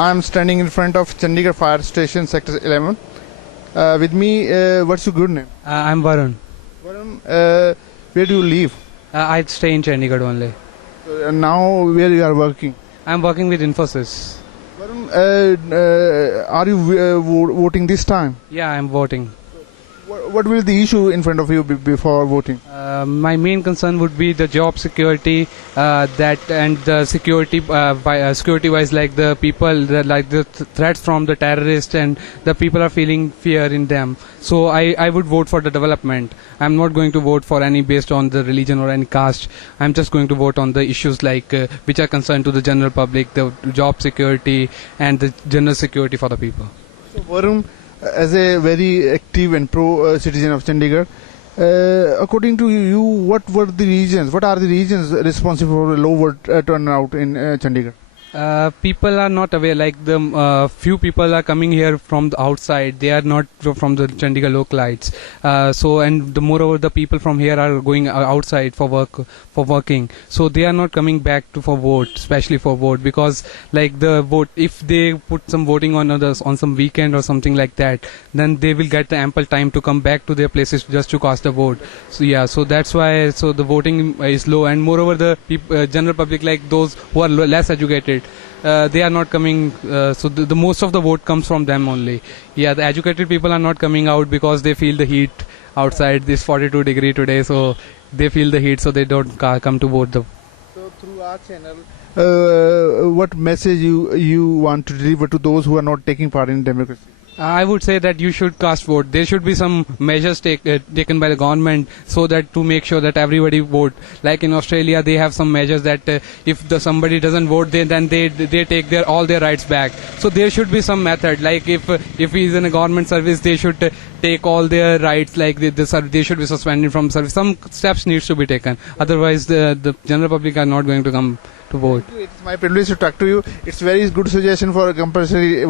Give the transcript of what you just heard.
I'm standing in front of Chandigarh Fire Station, Sector 11. With me, what's your good name? I'm Varun. Varun, where do you live? I stay in Chandigarh only. Now, where you are working? I'm working with Infosys. Varun, are you voting this time? Yeah, I'm voting. What will the issue in front of you before voting? My main concern would be the job security, that and the security, security-wise, like the people, like the threats from the terrorists, and the people are feeling fear in them. So I would vote for the development. I'm not going to vote for any based on the religion or any caste. I'm just going to vote on the issues like which are concerned to the general public, the job security, and the general security for the people. So, Varun, as a very active and pro citizen of Chandigarh, according to you, what are the reasons responsible for low vote turnout in Chandigarh? People are not aware, like the few people are coming here from the outside. They are not from the Chandigarh localites. Moreover, the people from here are going outside for working. So they are not coming back for vote, especially for vote, because like the vote, if they put some voting on some weekend or something like that, then they will get the ample time to come back to their places just to cast a vote. So yeah, so that's why the voting is low, and moreover the general public, like those who are less educated, they are not coming, so the most of the vote comes from them only. Yeah, the educated people are not coming out because they feel the heat outside. This 42 degree today, so they feel the heat, so they don't come to vote. So through our channel, what message you want to deliver to those who are not taking part in democracy? I would say that you should cast vote. There should be some measures taken by the government so that to make sure that everybody vote. Like in Australia, they have some measures that if somebody doesn't vote, then they take all their rights back. So there should be some method. Like if he's in a government service, they should take all their rights. Like they should be suspended from service. Some steps needs to be taken. Otherwise, the general public are not going to come to vote. It's my privilege to talk to you. It's very good suggestion for a compulsory